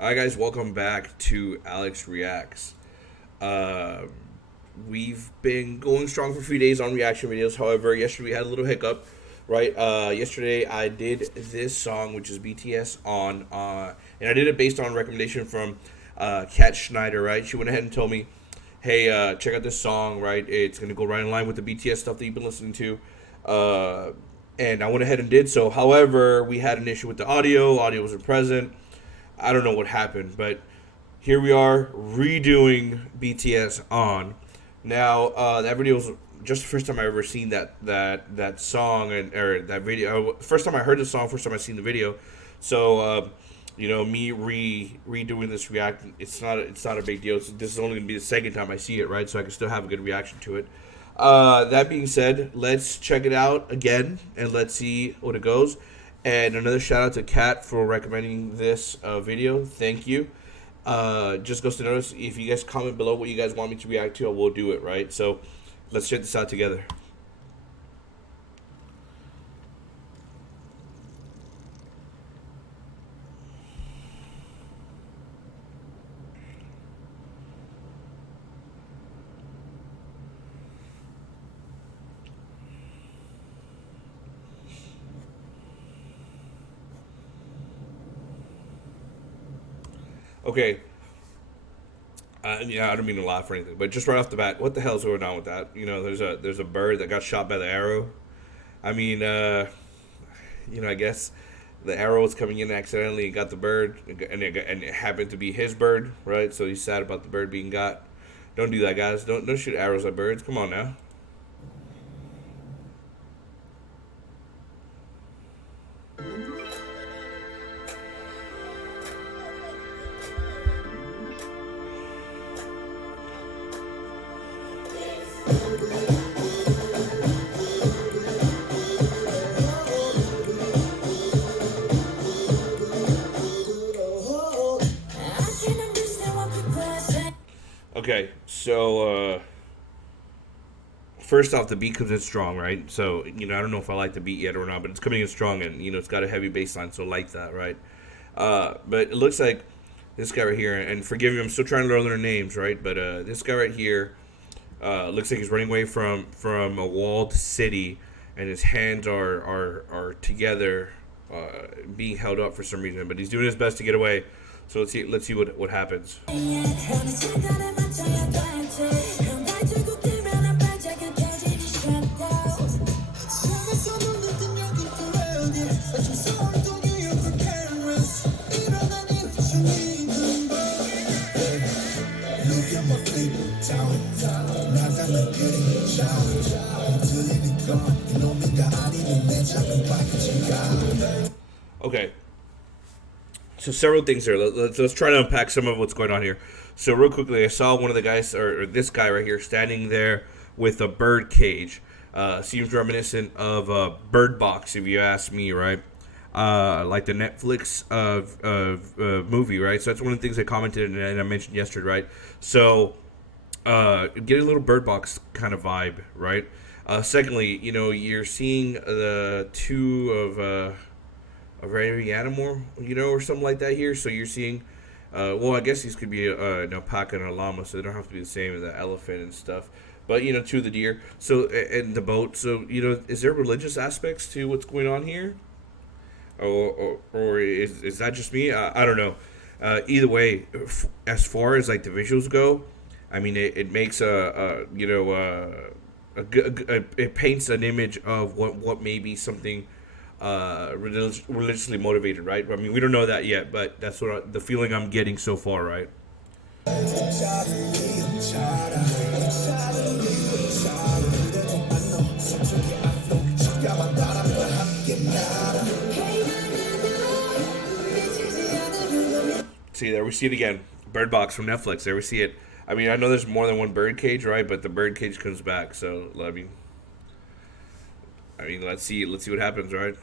Hi guys, welcome back to Alex Reacts. Uh, we've been going strong for a few days on reaction videos. However, yesterday we had a little hiccup, right? Yesterday I did this song, which is BTS and I did it based on a recommendation from Kat Schneider, right? She went ahead and told me, hey, check out this song, right? It's gonna go right in line with the BTS stuff that you've been listening to. Uh, and I went ahead and did so. However, we had an issue with the audio. Audio wasn't present. I don't know what happened, but here we are redoing BTS on. Now that video was just the first time I ever seen that song and or that video. First time I heard the song, first time I seen the video. So me redoing this react, it's not a big deal. This is only gonna be the second time I see it, right? So I can still have a good reaction to it. That being said, let's check it out again and let's see what it goes. And another shout out to Kat for recommending this video. Thank you. Just goes to notice, if you guys comment below what you guys want me to react to, I will do it, right? So let's check this out together. Okay. Yeah, I don't mean to laugh or anything, but just right off the bat, what the hell's going on with that? There's a bird that got shot by the arrow. I mean, I guess the arrow was coming in accidentally and got the bird, and it happened to be his bird, right? So he's sad about the bird being got. Don't do that, guys. Don't shoot arrows at birds. Come on now. Okay, so first off, the beat comes in strong, right? So I don't know if I like the beat yet or not, but it's coming in strong, and it's got a heavy bass line, so like that, right? But it looks like this guy right here, and forgive me, I'm still trying to learn their names, right? But this guy right here looks like he's running away from a walled city, and his hands are together, being held up for some reason, but he's doing his best to get away. So let's see what happens. Okay, so several things here. Let's try to unpack some of what's going on here. So real quickly, I saw one of the guys, or this guy right here, standing there with a bird cage. Seems reminiscent of Bird Box, if you ask me, right? Like the Netflix movie, right? So that's one of the things I commented and I mentioned yesterday, right? So getting a little Bird Box kind of vibe, right? Secondly, you're seeing the two of every animal, or something like that here. So you're seeing, well, I guess these could be an alpaca and a llama, so they don't have to be the same as the elephant and stuff. But two of the deer. So and the boat. So is there religious aspects to what's going on here, or is that just me? I don't know. Either way, as far as like the visuals go, I mean it makes it paints an image of what may be something religiously motivated, right? I mean, we don't know that yet, but that's the feeling I'm getting so far, right? See, there we see it again. Bird Box from Netflix. There we see it. I mean, I know there's more than one bird cage, right? But the bird cage comes back. So I mean, let's see what happens, right?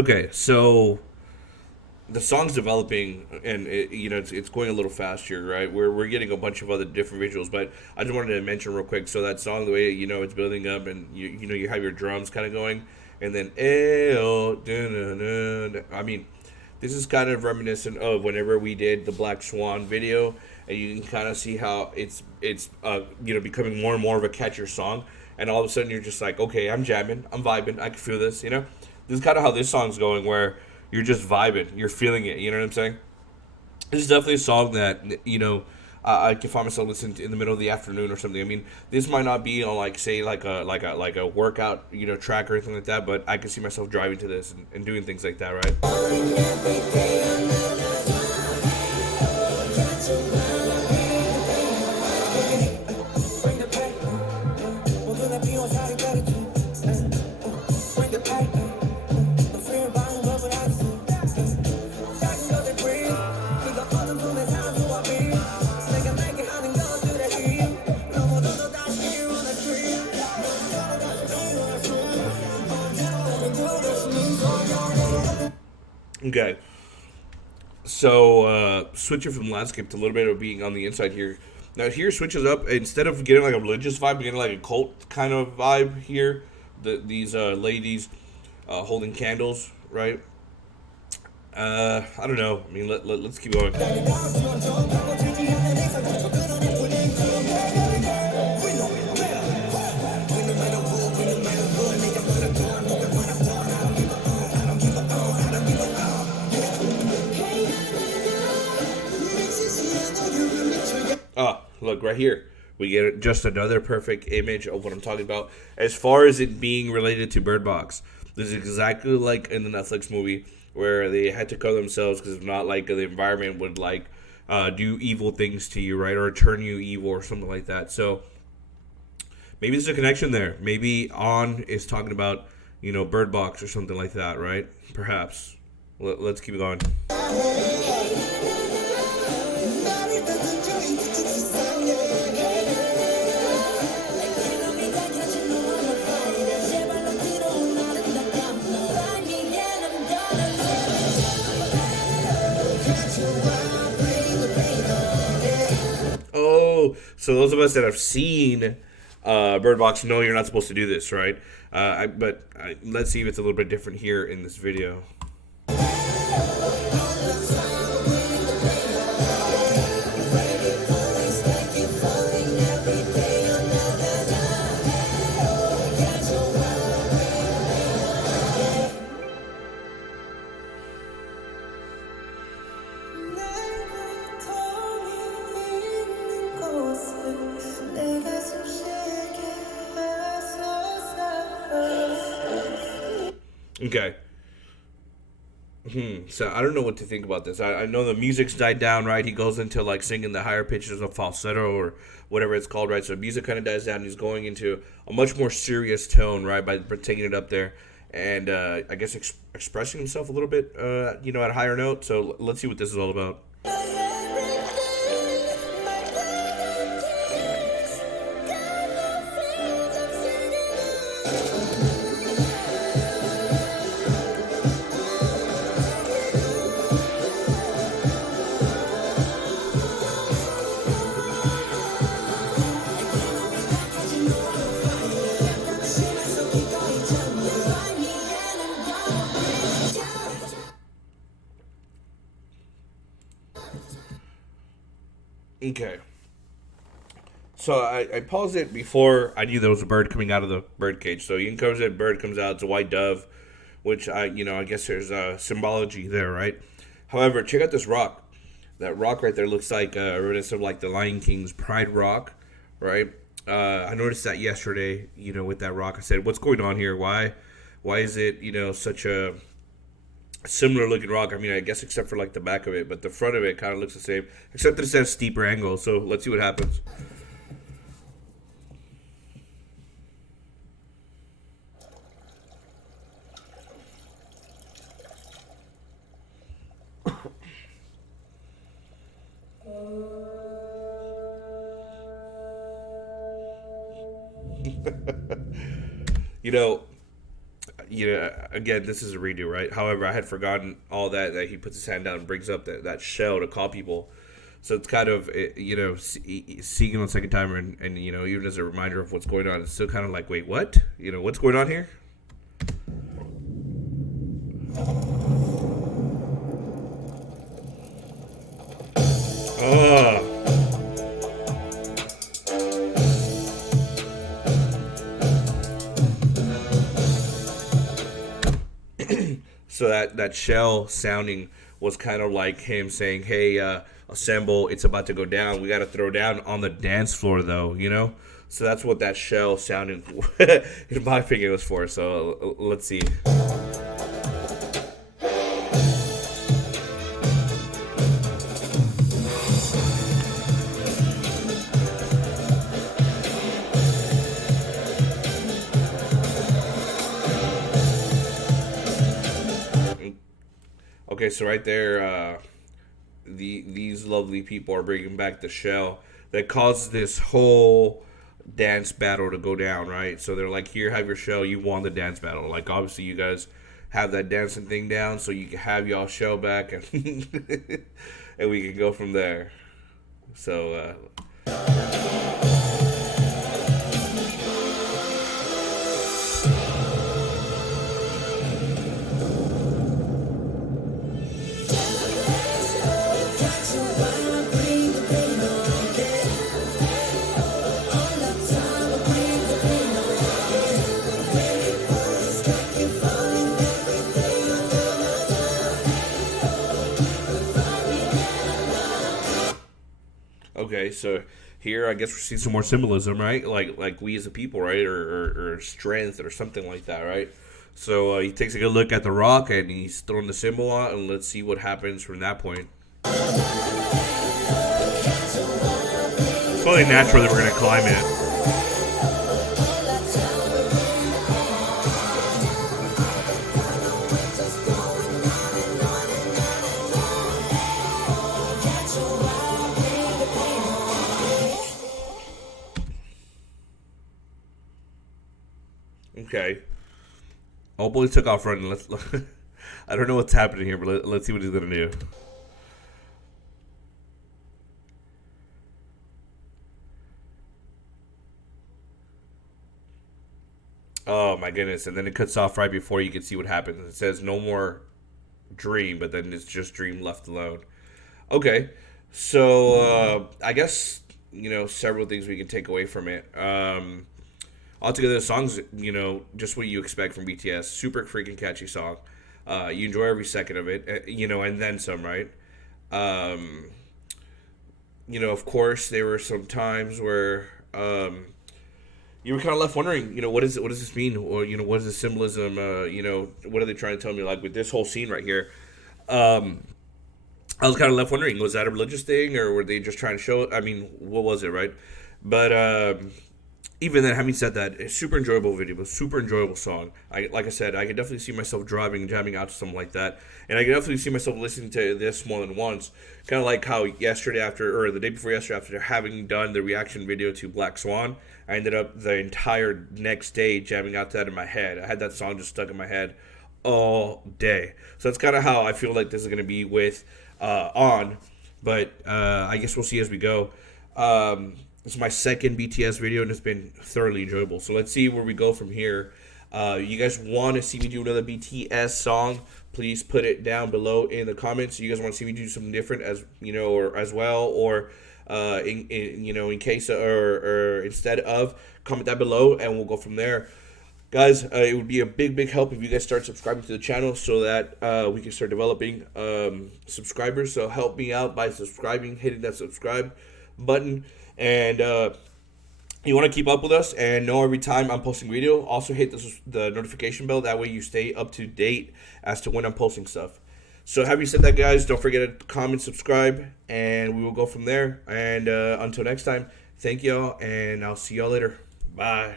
Okay, so the song's developing, and it's going a little fast here, right? We're getting a bunch of other different visuals, but I just wanted to mention real quick. So that song, the way it's building up, and you have your drums kind of going, and then I mean, this is kind of reminiscent of whenever we did the Black Swan video, and you can kind of see how it's becoming more and more of a catchier song, and all of a sudden you're just like, okay, I'm jamming, I'm vibing, I can feel this. This is kind of how this song's going, where you're just vibing, you're feeling it. You know what I'm saying? This is definitely a song that I can find myself listening to in the middle of the afternoon or something. I mean, this might not be on like say like a workout track or anything like that, but I can see myself driving to this and doing things like that, right? Okay. So switching from landscape to a little bit of being on the inside here. Now here switches up, instead of getting like a religious vibe, getting like a cult kind of vibe here. These ladies holding candles, right? I don't know. I mean, let's keep going. Ah, look right here. We get just another perfect image of what I'm talking about. As far as it being related to Bird Box, this is exactly like in the Netflix movie where they had to cover themselves because if not, like the environment would like do evil things to you, right, or turn you evil or something like that. So maybe there's a connection there. Maybe On is talking about Bird Box or something like that, right? Perhaps. Let's keep going. Oh, so those of us that have seen Bird Box know you're not supposed to do this, right? But let's see if it's a little bit different here in this video. Okay. So I don't know what to think about this. I know the music's died down, right? He goes into like singing the higher pitches of falsetto or whatever it's called, right? So music kind of dies down. He's going into a much more serious tone, right? By taking it up there and I guess expressing himself a little bit, at a higher note. So let's see what this is all about. Okay. So I paused it before I knew there was a bird coming out of the bird cage. So Ian covers it, bird comes out, it's a white dove, which I guess there's a symbology there, right? However, check out this rock. That rock right there looks like a reminiscent of like the Lion King's Pride Rock, right? I noticed that yesterday, with that rock. I said, what's going on here? Why is it, such a similar looking rock? I mean, I guess except for like the back of it, but the front of it kind of looks the same, except that it has steeper angles. So let's see what happens. you know, again, this is a redo, right? However, I had forgotten all that he puts his hand down and brings up that shell to call people. So it's kind of, seeing it on the second time, and even as a reminder of what's going on, it's still kind of like, wait, what? What's going on here? Oh. So that shell sounding was kind of like him saying, "Hey, assemble! It's about to go down. We got to throw down on the dance floor, though." So that's what that shell sounding, in my opinion, was for. So let's see. Okay, so right there, these lovely people are bringing back the shell that caused this whole dance battle to go down, right? So they're like, here, have your shell. You won the dance battle. Like, obviously, you guys have that dancing thing down, so you can have y'all shell back, and and we can go from there. So, okay, so here I guess we're seeing some more symbolism, right? Like we as a people, right, or strength or something like that, right? So he takes a good look at the rock and he's throwing the symbol on, and let's see what happens from that point. It's only natural that we're gonna climb it. Okay. Hopefully he took off running. Let's. I don't know what's happening here, but let's see what he's gonna do. Oh my goodness! And then it cuts off right before you can see what happens. It says no more dream, but then it's just dream left alone. Okay, so I guess several things we can take away from it. Altogether, the song's just what you expect from BTS. Super freaking catchy song. You enjoy every second of it, and then some, right? Um, of course, there were some times where you were kind of left wondering, what does this mean, or what is the symbolism? What are they trying to tell me? Like with this whole scene right here, I was kind of left wondering, was that a religious thing, or were they just trying to show it? I mean, what was it, right? But even then, having said that, it's super enjoyable video, super enjoyable song. Like I said, I can definitely see myself driving and jamming out to something like that, and I can definitely see myself listening to this more than once. Kind of like how yesterday or the day before yesterday, after having done the reaction video to Black Swan, I ended up the entire next day jamming out to that in my head. I had that song just stuck in my head all day. So that's kind of how I feel like this is going to be with On, but I guess we'll see as we go. This is my second BTS video, and it's been thoroughly enjoyable. So let's see where we go from here. You guys want to see me do another BTS song? Please put it down below in the comments. You guys want to see me do something different or as well, or in case or instead of, comment that below, and we'll go from there. Guys, it would be a big help if you guys start subscribing to the channel so that we can start developing subscribers. So help me out by subscribing, hitting that subscribe button. And you want to keep up with us and know every time I'm posting video. Also hit the notification bell. That way you stay up to date as to when I'm posting stuff. So having said that, guys, don't forget to comment, subscribe, and we will go from there. And until next time, thank y'all, and I'll see y'all later. Bye.